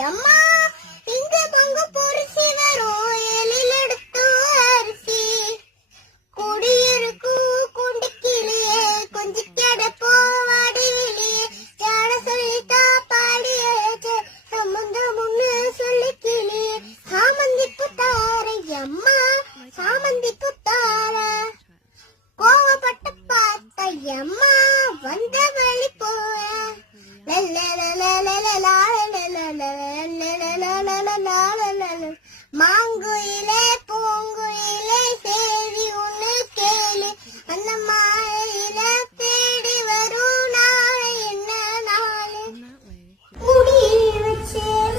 எம்மா இங்க பொங்க பொரிசி வரும் எழில் எடுத்து அரிசி குடியிருக்கும் குண்டிக்கிளியே கொஞ்சி கிடப்போ வாடியிலேயே யார சொல்லிட்டா பாடியே சம்பந்தம் முன்னு சொல்லி கிளியே சாமந்தி புத்தார எம்மா சாமந்தி புத்தார கோவப்பட்டு பார்த்த எம்மா வந்த வழி போய மாங்க